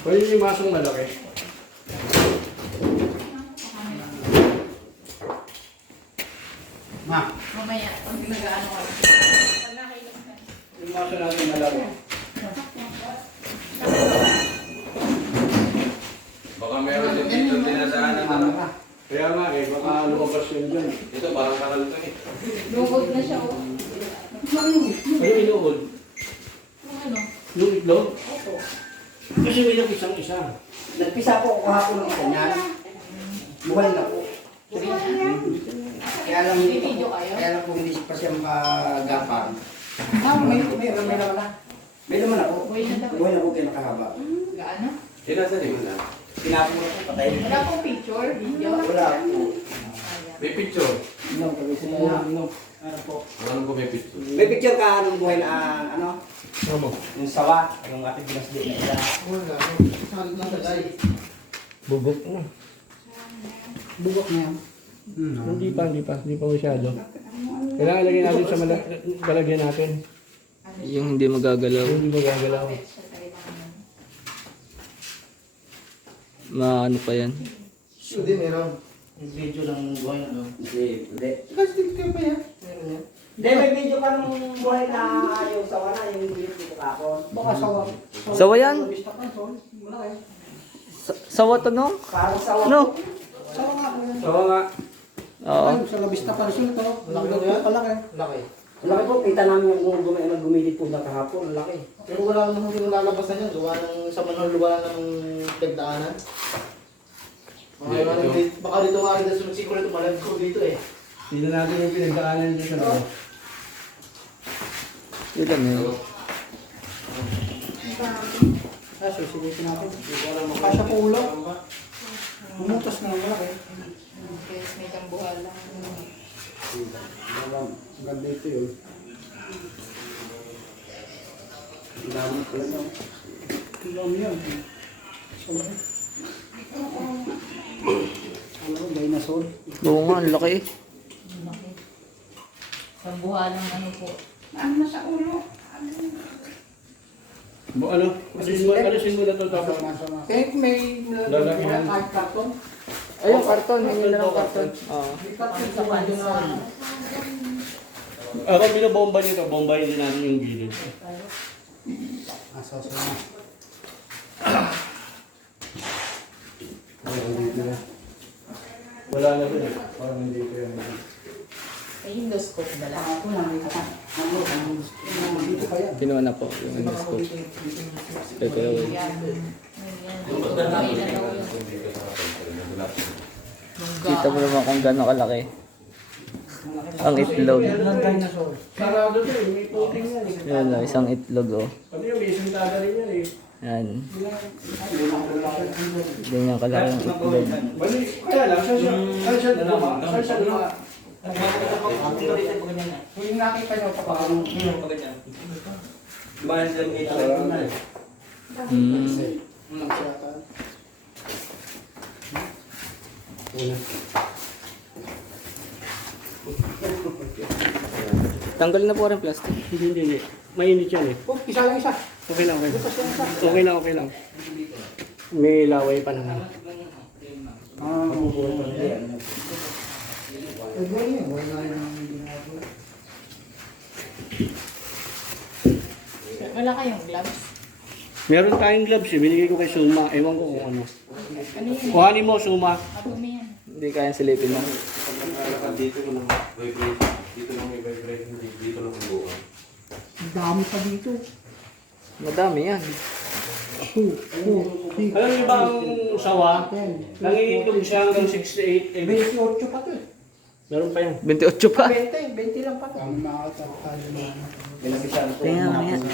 Pwede yung masong malaki. Ma. Mamaya, pag nag-ano ka. Yung maso natin malaki. Baka meron din dito dinasaan ng ano. Kaya nga eh, baka lumabas yun dyan. Ito parang kanal to eh. Lugod na siya, oh. Ano inuod? Ano? Yung itlog? Opo. Kasi may napisang isa. Nagpisa po ako kahapon ng isa niyan. Buhay na po. Kaya lang, May video kayo? kaya lang po hindi pa siya makagapang. May naman na. May naman ako. Buhay na daw. Buhay na po kayo nakahaba. Gaano? Sinasa rin mo na. Pinapo na po patay. Wala pong picture, video. Wala po. May picture. No, pag-isa na. No. Ano po? Ano ko may picture? May picture ka anong buhay na ano? Ano? Yung sawa, yung ating binasdi na isa. Bubok na. Bugok na yan. Hindi pa masyado. Kailangan lagyan natin sa balagyan natin. Yung hindi magagalaw. Hindi magagalaw. Maano pa yan. Hindi, meron. Yung video ng buhay na ano? Hindi. Kasi tingnan pa yan. Meron yan. Hindi, may video ka ng buhay na yung sawa na, yung video dito kapon. Baka sawa. Sawa yan? Malaki. Sawa to no? Parang sawa. No? Sawa nga po yan. Oo nga. Oo. Sa labista pa rin ito. Laki na yan? Palaki. Laki. Laki po, kita namin yung gumilid po na kahapon. Laki. Pero wala namang hindi lalabas na yan. Gawa ng sa Manolo wala namang pagdaanan. Baka dito nga rin sa siguro ito malag ko dito eh. Tignan natin yung pinagdaanan dito sa loob. Ilan yun? Susubukin natin. Kasya po ulo. Umutos na ang malaki. Guys, may tambuhal lang. Ganda ito yun. Ginamit ko lang. Ginamit yan. Ano ba, dinosaur? Oo nga, ang laki. Tambuhal lang ano po. Ano? Alisin mo na ito tapos. May Lalagyan. kahit karton. Ay, yung karton. Hingin na ng karton. Oo. May karton sa kanya na. Ako binobomba nito, bombayin din natin yung gilid. Asaso na. Wala na rin eh. Parang hindi ko yan. May endoscope na lang. Ako na, may kata. Dito pa yan. Kinuha na po yung endoscope. Ito yun. Yan. May na daw yun. Kita mo naman kung gano'ng kalaki. Ang itlog. Dinosaur. Sarado ito eh, may puting yan eh. Yan o, isang itlog o. Sabi niya, may sintada rin yan eh. Yan. Ganyan kalaki ang itlog. Bali, kaya lang, saan siya luma? Saan siya luma? Kung yung nakita nyo, papakalong. Mahal lang ito. Tanggalin na po rin plastic. Hindi. Mainit yan eh. Oh, isa yung isa. Okay lang. Okay lang. May laway pa naman. Wala kayong gloves? Meron tayong gloves eh. Binigay ko kay Suma. Ewan ko kung ano. Ano yun? Kuhanin mo, Suma. Madumi yan. Hindi kayang silipin mo. Dito lang vibrate. Dito lang may vibrate. Dito lang ang buka. Ang dami pa dito. Madami yan. Alam niyo ba ang sawa? Nangingitlog siya hanggang 6 to 8 eggs. 28 pa to eh. Meron pa yan. 28 pa. 20 lang pa to. Ang Tingnan mo yan.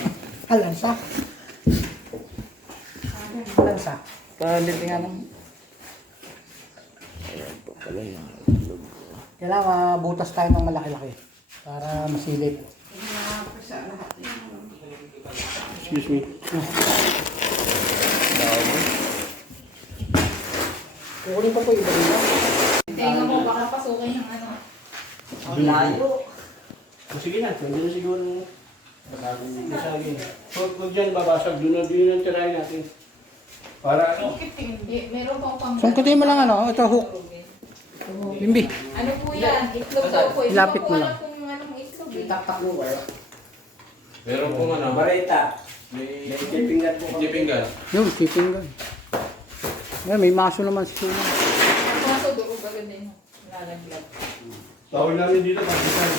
Alansa. Alansa. Palitingan mo. Ayan po pala yung itlog. Kailangan butas tayo ng malaki-laki para masilip. Excuse me. Kukunin pa po iba nila. Tingnan mo, baka pasukin yung ano. Ang layo. Sige na. Nandiyan na siguro. Nasagin. Huwag dyan babasag. Doon ang tirahin natin. Para ano? Meron pa pang... Sungkitin mo lang ano, ito hook. Bimbi. Ano po yan? Itlog daw po. Ilapit mo lang. Kung anong itlog eh. Taktak mo ba? Meron pong ano? Bareta. May May chipingan po kami. chipingan. Yun, keeping gun. Yan, may maso naman si Tuna. Ang kaso doon ko bagay din. Lalaglag. Tawag namin dito, Pakistan.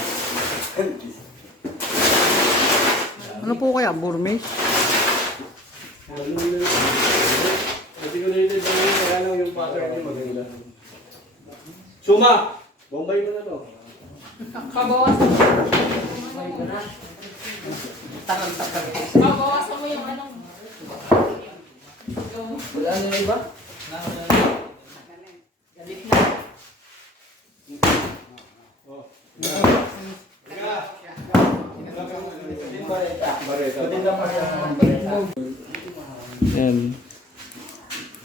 Ano po kaya? Burmese? Kasi ko na kaya lang yung pattern niya maganda. Suma! Bombay mo na to. Pabawasan mo. Pabawasan mo yung ano. Wala na na iba? Bareta. Bareta. Matinda pa yung bareta. Yan.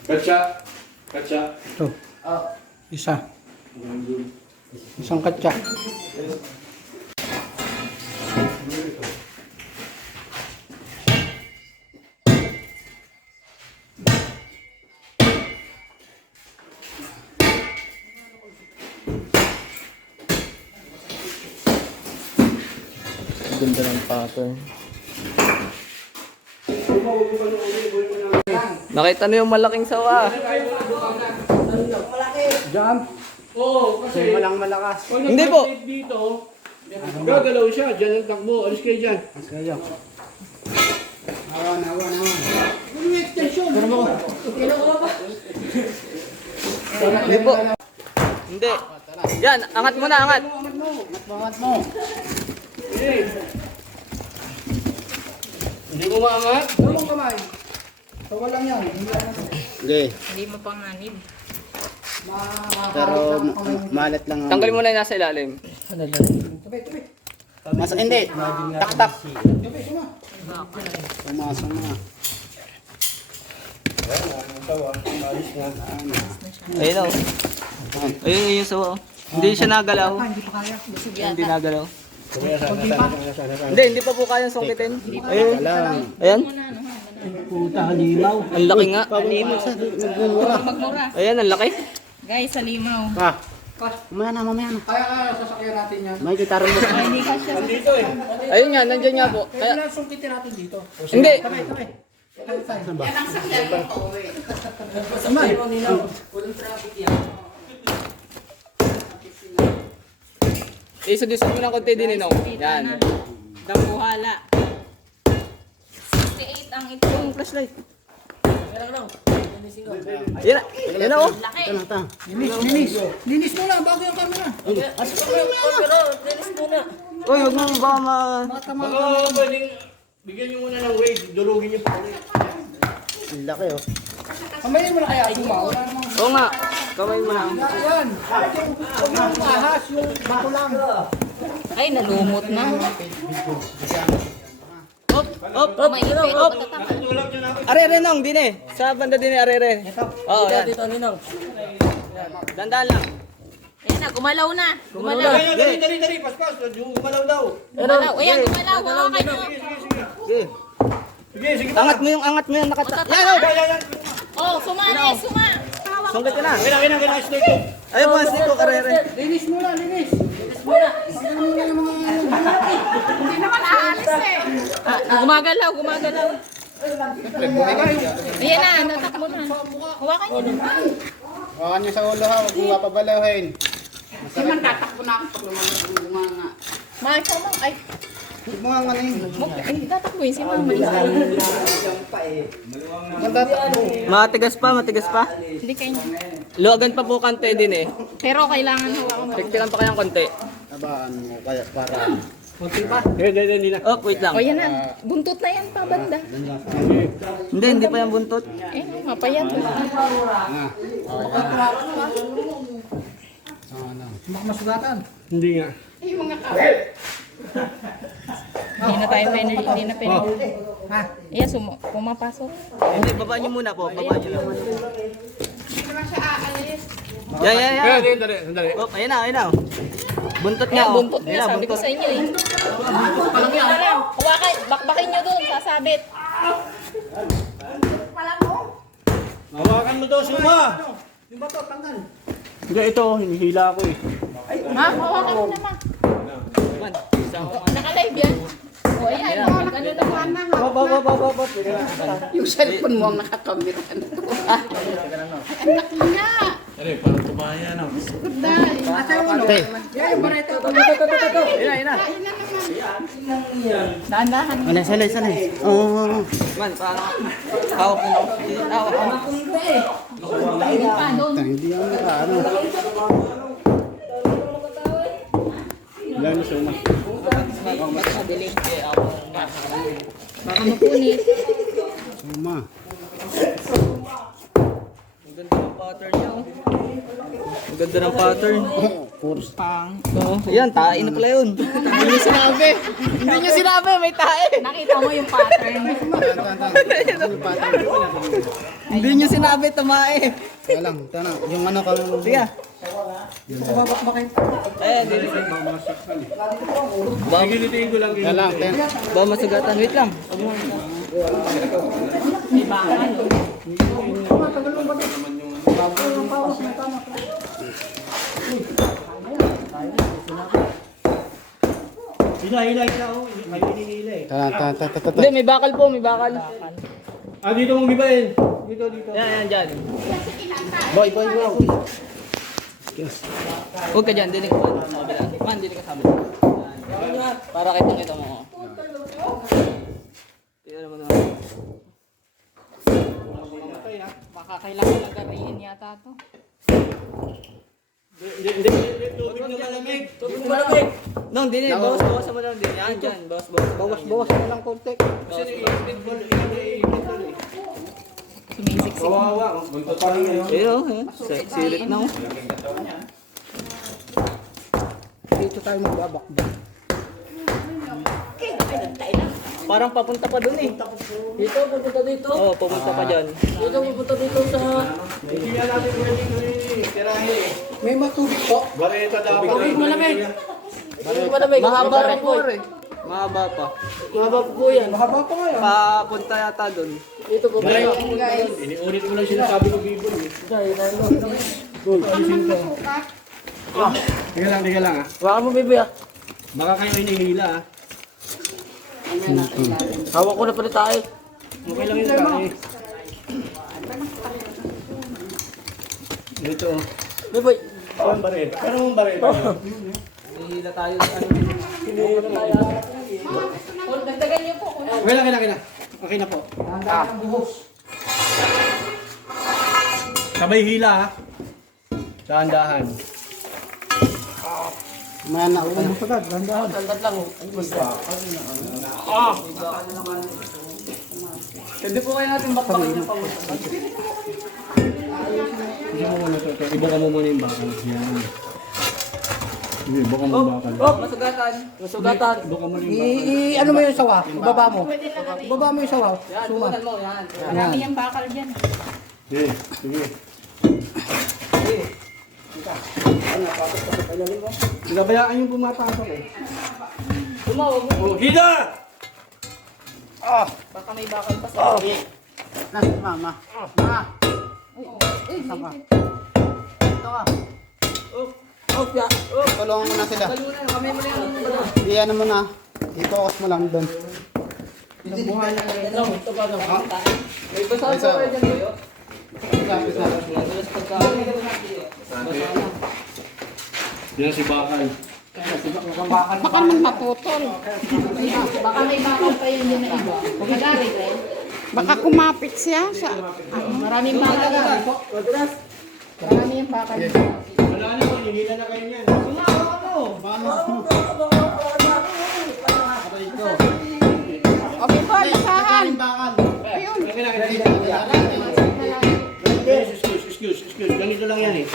Katsa. Katsa. Ito. Isa. Isang katsa. Ganda ng pattern. Nakita na yung malaking sawa. Jump. Oo, kasi Malang malakas. pag Hindi po. nag-rotate dito, gagalaw siya. Diyan ang takbo. Alis kayo dyan. Mas kayo. Awan. Ano yung extension? Pero mo. Hindi po. Hindi. Yan, angat mo na, angat. Angat mo. Hindi ko maangat. Dalawang kamay. Tawa lang yan. Hindi. Hindi mo pang nanib. Pero malat lang. Tanggalin mo na yung nasa ilalim. Mas hindi. Tak. Pumasok na. Ayun o. Ayun yung sawa. Hindi siya nagalaw. Hindi nagalaw. Hindi pa po kayang sungkitin. Ayun. Ayan. Puta, halimaw. Ang laki nga. Magmura. Ayan, ang laki. Guys, sa limaw. Mamaya na. Kaya sasakyan natin yan. May gitara mo. Ay, hindi ka siya. Ayun nga, nandyan nga po. Kaya Kaya, sungkitin natin dito. hindi. Tamay. Yan ang sakyan ko. Isudusot mo ng konti din, Ninong. Yan. Dambuhala. 68 ang itong flashlight. Yan na. Yan na, oh. Laki. Linis mo lang bago yung camera. Uy, huwag mo ba Baka pwedeng bigyan nyo muna ng weight. Durugin nyo pa ulit. Laki oh. Kamay mo na kaya sumaw. Oo nga. Kamay mo na. Yan. Huwag mo ahas yung bato lang. Ay, nalumot na. Op, op, op, May ipit. op. Matatama. Are, Nong, din eh. Sa banda din eh, are. Oo, yan. Dito, Ninong. Dandaan lang. Ayan na, gumalaw na. Gumalaw. Dali. Paspas. Gumalaw daw. Gumalaw. Ayan, gumalaw. Hawakan nyo. Sige. Angat mo yung nakata. Yan, oh. Oh, suma na eh, suma. Sungkit ka na. Kailangan snake ko. Ayun po, snake ko, are. Linis mo lang, linis. Hindi naman aalis eh. Gumagalaw. Ayan na, natakbo na. Hawakan nyo dun. Hawakan niyo sa ulo ha, huwag mo mapabalawin. Hindi man tatakbo na ako pag lumanga. Mahal ka mo. Ay, Huwag mo nga ngayon. ay, tatakbuhin si mama. Matigas pa. Hindi kayo. Luwagan pa po kante din eh. Pero kailangan hawakan mo. Tiktikan pa kayang konti. Tabaan mo kaya para. Hindi na. Oh, wait lang. O yan na. Buntot na yan pa banda. Hindi pa yung buntot. Eh, mapayat. Baka masugatan. Hindi nga. Hindi na tayo hindi na pwede. Ha? Ayan, pumapasok. Hindi, baba niyo muna po. Baba niyo lang. Hindi naman siya aalis. Yan. Sandali. Oh, ayun na. Buntot nga, Ayan, oh. buntot Ayun niya. na, Sabi ko buntot. sa inyo eh. Palang yan. Hawakan, bakbakin nyo doon, sasabit. Hawakan mo daw, Suma! Yung bato, tanggal. Hindi, ito, hinihila ako eh. Ha? Hawakan mo naman. Naka-live yan. O, ayan. Ano naman na ha? Yung cellphone mo ang nakakamera. Ano to? Ay, anak niya. Ano eh, parang tumaya na. Dahil. Yan, yung barito. Kain na naman. Dahan-dahan. Sanay. Oo. Man, paano? Hawak mo na ako. Hawak mo. Pa, doon. Hindi ako ano. Ilan na Suma? Madilim. Baka mapunit. Suma. Ang ganda ng pattern niya. Oh. Ang ganda ng pattern. Puros. Oo. Ayan, tae na pala yun. Hindi niya sinabi. Hindi niya sinabi, may tae. Nakita mo yung pattern. Hindi niya sinabi, tumae. Kaya lang, tana, yung ano kami. Sige. Eh, hindi. Gigilitiin ko lang. Kaya lang, ten. Ba masugatan, wait lang. Hila siya, oh. May hinihila eh. Hindi, may bakal po, may bakal. Ah, dito mong gibain. Dito. Yan, dyan. Boy. Huwag ka dyan, dinig ka man. Man, dinig ka sa amin. Para kita mo. Tingnan mo naman. Baka kailangan ng gariin yata to. Hindi. Tubig na malamig. Tubig mo malamig. Nong, dinig. Bawas mo lang din. Yan, dyan. Bawas na lang konti. Sumisik-sik. Kawawa. Magpapaling ngayon. Ayun, sirit na. Dito tayo magbabakbak. Parang papunta pa dun eh. Dito, papunta dito. Oo, papunta pa dyan. Dito, papunta dito sa... Hindi na natin pwede ko tirahin. May matubig po. Bareta dapat. Tubig malamig. Tubig malamig. Mahaba pa po eh. Mahaba pa. Mahaba pa po yan. Mahaba pa nga yan. Papunta yata dun. Dito po. Iniulit mo lang sinasabi ko Bibol eh. Alisin ko. Tiga lang ah. Baka mo, baby ah. Baka kayo hinihila ah. Hawak ko na pala tayo. Okay lang yun tayo. Dito oh. Baby. Saan bareta? Anong bareta? Hihila tayo sa ano. Hinihila tayo. Dagdagan niyo po. Okay na. Okay na po. Sabay hila ha. Dahan-dahan. May anak ka na. Sagad, dandahan. Sandat lang. Hindi po kayo natin bakbakin yung pamunta. Hindi mo muna ito. Ibuka mo muna yung bakal. Yan. Sige, buka mo yung bakal. Oh, masugatan. Masugatan. Buka mo yung bakal. Ano mo yung sawa? Ibaba mo. Ibaba mo yung sawa. Yan, tunan mo. Yan. Marami yung bakal dyan. Sige. Pinabayaan yung pumapasok eh. Tumawag mo. Oh, hila! Baka may bakal pa sa Mama. Ito ka. Oh, ya. Oh, Tulungan mo na sila. kaluna. Kamay mo na yan. Iyan mo na. I-focus mo lang doon. Ito pa lang. May basahan po kayo dyan kayo. Madalas pagkain. Yan si Bakal. Baka naman maputol. Baka may bakal pa yun na iba. Magalit eh. Baka kumapit siya sa... Maraming bakal yan. Marami yung bakal. Wala na po, hinihila na kayo niyan. Okay po, basahan. Ayun. Excuse. Ganito lang yan eh.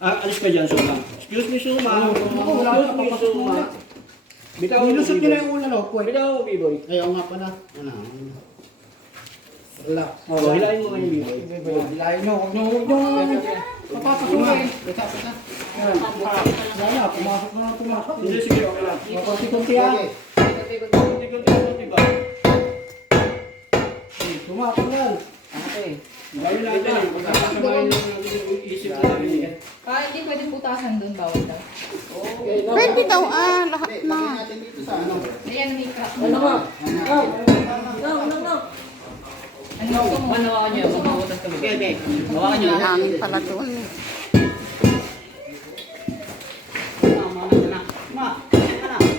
Alis ka dyan, Suma. Excuse me, Suma. Nilusot nyo na yung ulo, no? Bitaw mo, B-boy. Ayaw nga pala. Wala. Oh, hilahin mo nga yung B-boy. Hilahin nyo. Huwag nyo. Papasok mo eh. Pasapit na. Wala, pumasok na. Hindi, sige, okay lang. Makunti-kunti yan. Kunti-kunti ba? Pumasok na. Gawin natin eh. Pagkakasamahin lang natin yung isip natin. Hindi pwedeng butasan doon, bawal daw. Pwede daw, lahat na. Ayan, may crack. Ano ka? No. Ano gusto mo? Hawakan niyo. Magbubutas kami. Okay. Hawakan niyo. Mahangin pala doon.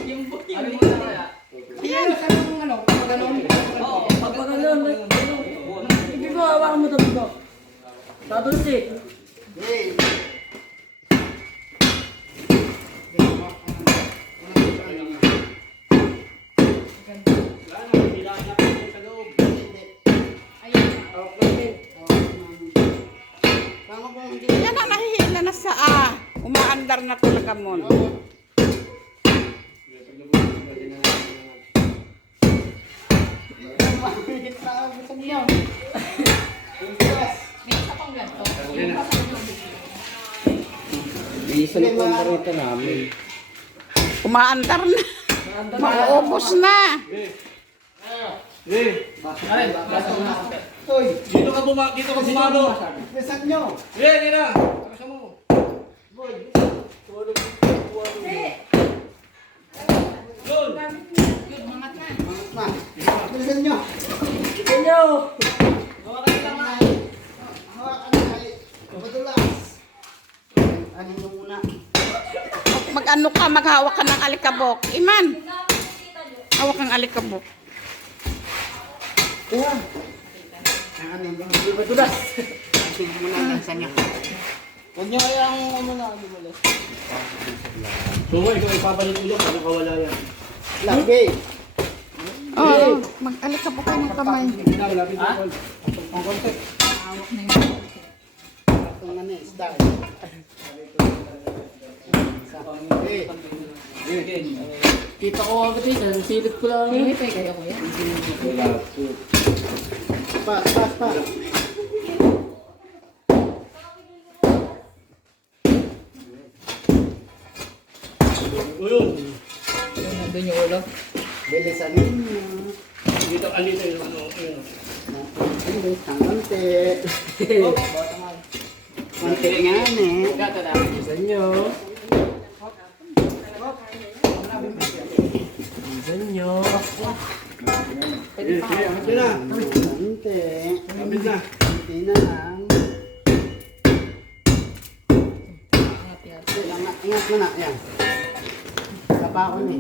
Yung buti. Ano yung kaya? Ayan. Pag ganun. Hindi mo hawakan mo ito. Tatulog eh. Yan na, nahihila na sa umaandar na talaga mo. May isa pang ganito. Yung kasama nyo. Umaandar na. Mauubos na. Dito ka bumalo. Nasaan nyo? Nira. Pakasa mo. Yun. Yun, mangat na. Nasaan nyo? Inyo! Hawakan na kayo. Madulas. Ano nyo muna? Mag-ano ka, maghawak ka ng alikabok. Iman. Hawak ang alikabok. Ano nyo? Madulas. Tingnan mo na saan nyo. Huwag niyo kayang muna lumalas. So, ikaw ipapalit ulo. Ano kawala yan? Lagi. Oo, mag-alikabok kayo ng kamay. Lapit na call. Ang concept. Hawak na yung Itong ano eh, style. Kita ko agad eh. Silip ko lang May wifi kayo, kuya? Pa. Uyun. Yun, nandun yung ulo. Bilisan ninyo. Dito, alito yung ano. Bilis ang konti. Konti nga eh. Bilisan nyo. Bilisan nyo. Ito na. Konti. Lapit na. Konti na lang. Angat yan. Ingat mo na. Yan. Tapa ko ni.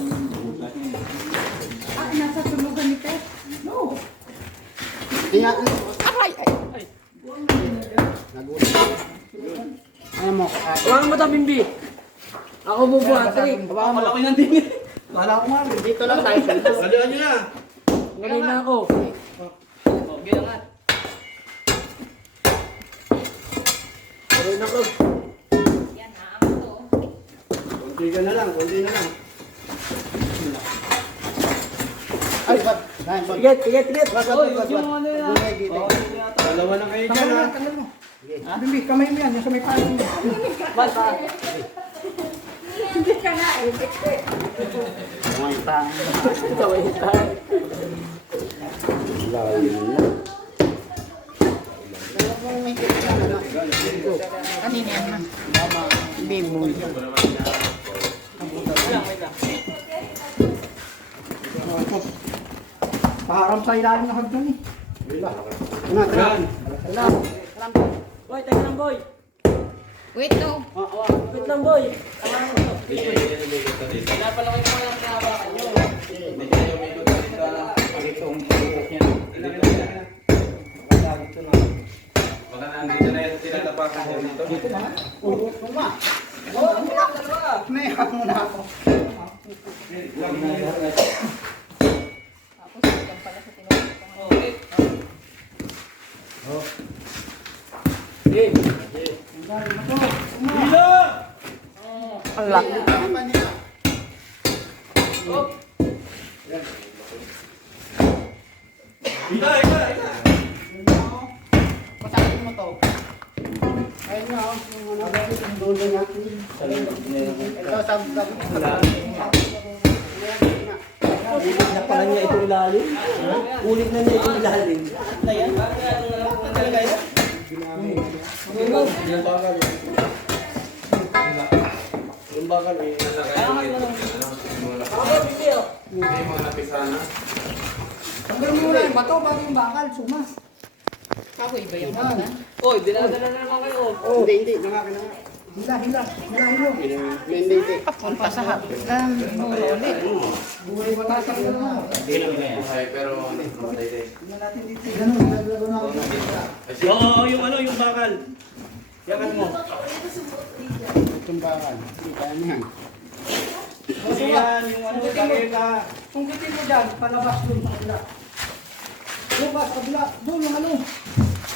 Nasa tulugan ni Pet. Ingat. Aray, ay. Nagulat. Ano mo? Hawakan mo ito, Bimbi. Ako bubuhatri. Hawakan mo. Malaki ng tingin. Wala ko nga. Dito lang tayo. Salihan nyo na. Ngayon na ako. Okay, angat. Ngayon na ako. Yan, aangat to. Konti ka na lang. Konti na lang. Ay, ba't? Dahil, ba't? Tiget. Ba't? Oy, yung ano yan. Dalawa na kayo dyan ha. Tanggal mo. Bimbi, kamay mo yan. Yung sa may paling mo. Basta. May pang. Gawin tayo. Kanina yan na. Bimol. Paharap sa ilalim ng hagdan eh. Yan. Boy, teka lang, boy. Wait, no. Wait lang, boy. Wala pala kayo mga lang hawakan nyo. Baka nandito na yung tinatapakan ko dito. Nayak muna ako. Tapos, hanggang pala sa tinutupang. Ala. Pasakin mo to. Ayun nga, yung dulo niya. Ito, sabi ko. Ulit na pala niya itong ilalim. Ulit na niya itong ilalim. Na yan? Yung bakal eh. Yung bakal eh. May mga napisana. Tanggalin mo muna yung bato bago yung bakal, suma. Ako iba yung mga. Oy, dinadala na naman kayo. Hindi. Hila. Hindi. Papunta sa hagdan. Buhay batasan ka na. Buhay, pero ano, mamatay din. Ganun, naglago na ako. Oo, yung ano, yung bakal. Yakan mo. Itong bakal. Kita niyan. Yan, yung ano, bakita. Tungkitin mo dyan, palabas doon sa kabila. Bukas, kabila. Doon yung ano.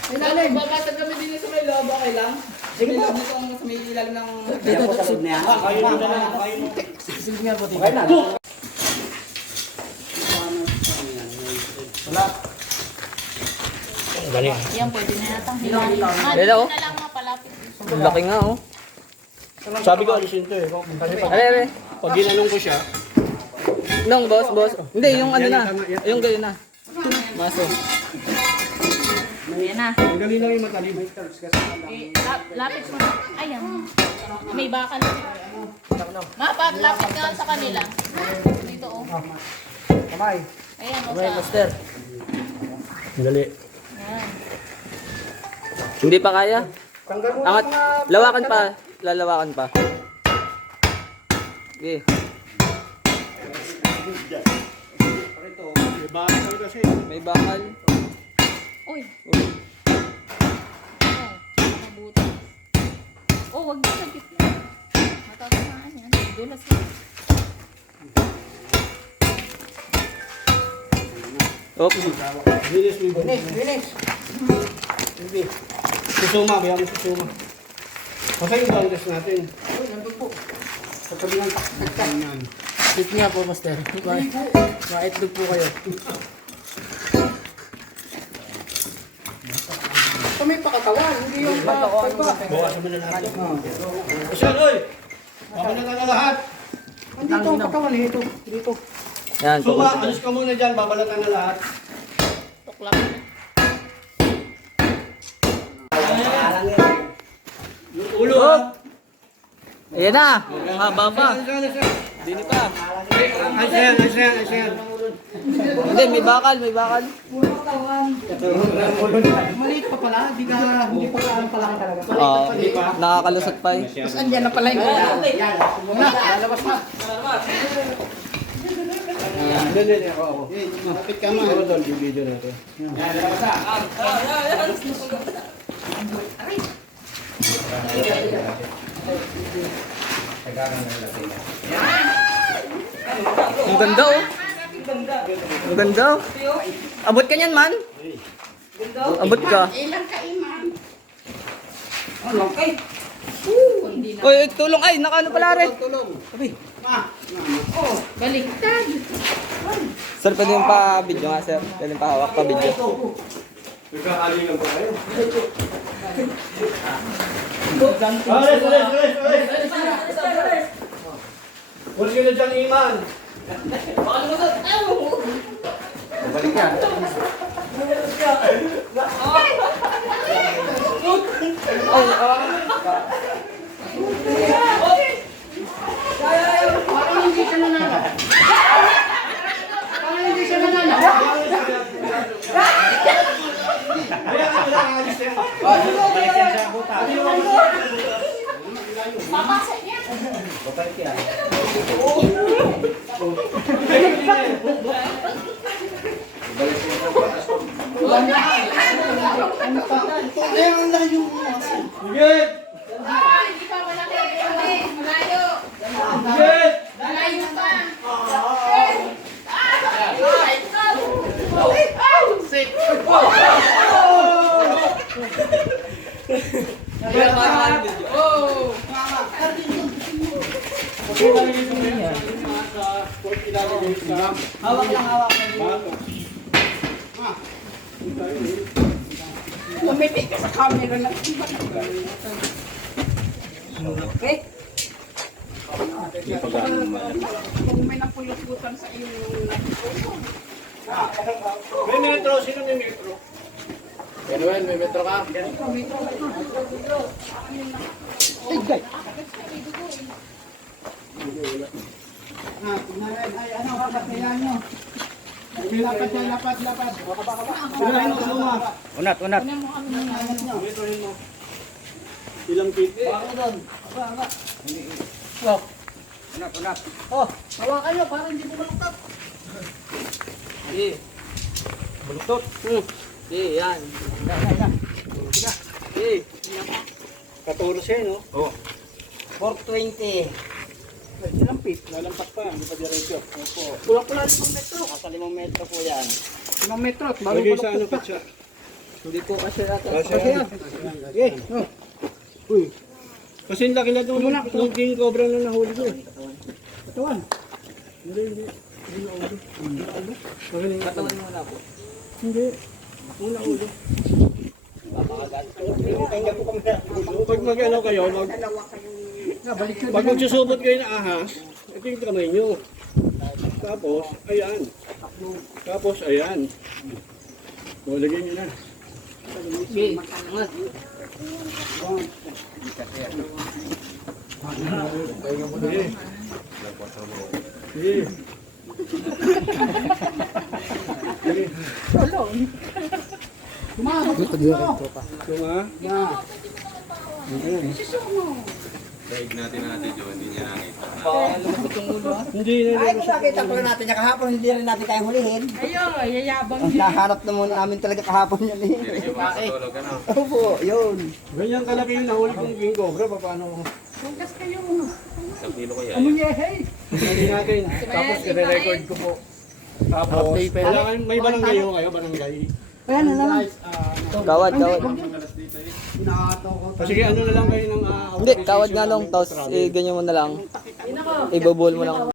Ilalim. Babasag kami din sa may loob, okay lang? Sige po. Dito ang sa may ilalim ng... Dito sa loob niya. Kayo mo na lang, kayo mo. Sige nga po. Okay na. Yan, pwede na yatang hilahin. Hello? Na lang mapalapit. Ang laki nga, oh. Sabi ko alisin to eh. Are. Pag ginanong ko siya, Nung, boss. Hindi, yung ano na. Yung ganyan na. Maso. Yan na. ang galing lang yung matalim. Lapit mo. Ayan. May bakal. Lapit ka sa kanila. Dito, oh. Kamay. Ayan, oh. Okay, Sa... master. Ang gali. Yan. Hindi pa kaya? Tanggal mo Angat. Lawakan pa. Lalawakan pa. Okay. May bakal kasi. May bakal. Uy. Mabuti. Oh, wag na sa gitna. Matatamaan yan. Dulas na. Oops. Bilis, bilis. Finish. Susuma, kaya mo susuma. Kasi yung boundaries natin. Uy, nandun po. Sa kabilang taktak. Sit nga po, master. Maitlog po kayo. Ito may pakatawan, hindi yung pagpa. Bawasan mo na lahat. Isyan, oy! Baka na lahat. Andito ang pakawan eh, ito. Dito. Yan, Suma, focus. alis ka muna dyan, babalatan na lahat. Tuklap na. Yung ulo, Oh! ha? Ayan na. Haba pa. Alis yan. Dini pa. Ayos yan. Hindi, may bakal. Maliit pa pala, hindi pa lang palaki talaga. Oo. Nakakalusot pa eh. Tapos andyan na pala yung ulo. Yan, muna, lalabas na. Hindi, ako. Malapit ka man. Ako doon, yung video natin. Ang ganda oh. Ang ganda oh. Abot ka niyan man. Abot ka. Ilang kaiman? Uy, tulong ay. Nakaano pala rin. Baliktad. Sir, pwede yung pa-video nga sir. Pwede yung pa-hawak pa-video. Nagkakali lang ba kayo? Alis! Huwag ka na dyan, Iman. Balik yan. Parang hindi siya nanalo. Parang hindi siya nanalo. Kaya ka na alis yan. Papasok niya. Kaya ang layo mo. Sige! Hindi pa malaki. Malayo. Sige! Malayo pa. Hawak lang, hawak. Lumipit ka sa camera na. Kung may napulutan sa iyo. May metro. Sino may metro? Manuel, may metro ka? Ay, ano, kapatid nyo. Lapad yan, lapad. Unat, unat. Ilang feet? Unat, unat. Oh, hawakan nyo, para hindi bumaluktot. Baluktot. Yan. 14, no? Oh. 420. Ay, ilang feet? Lalampas pa, hindi pa diretso. Opo. Kulang-kulang 5 metro. Nasa 5 metro po yan. 5 metro. Lagay sa ano, katsa. Hindi ko kasi ata. Kasi yan. Okay. Oh. Uy. Kasi ang laki na itong king cobra na nahuli ko. Katawan. Hindi. Katawan mo na po. Hindi. Una ulo. Pag mag-ano kayo, pag magsusubot kayo na ahas, ito yung kamay nyo. Tapos, ayan. Tapos, ayan. O, lagyan nyo na. Sige. Sige. Tuma. Daig natin Joe, hindi niya nakita. Hindi na. Ay, kung nakita pala natin niya kahapon, hindi rin natin kayang hulihin. Ayun, yayabang Ang nahanap naman namin talaga kahapon yan eh. Hindi mo nakatulog, ano? Opo, yun. Ganyan kalaki yung nahuli kong king cobra. Paano? Hugas kayo. Isang kilo kaya. Hindi natin. Tapos i-record ko po. Tapos, kailangan may barangay ho kayo, barangay. Ayan na lang. Kawad, kawad. O sige, ano na lang kayo ng Hindi, kawad nga lang. Tapos, ganyan mo na lang. Ibabol mo lang.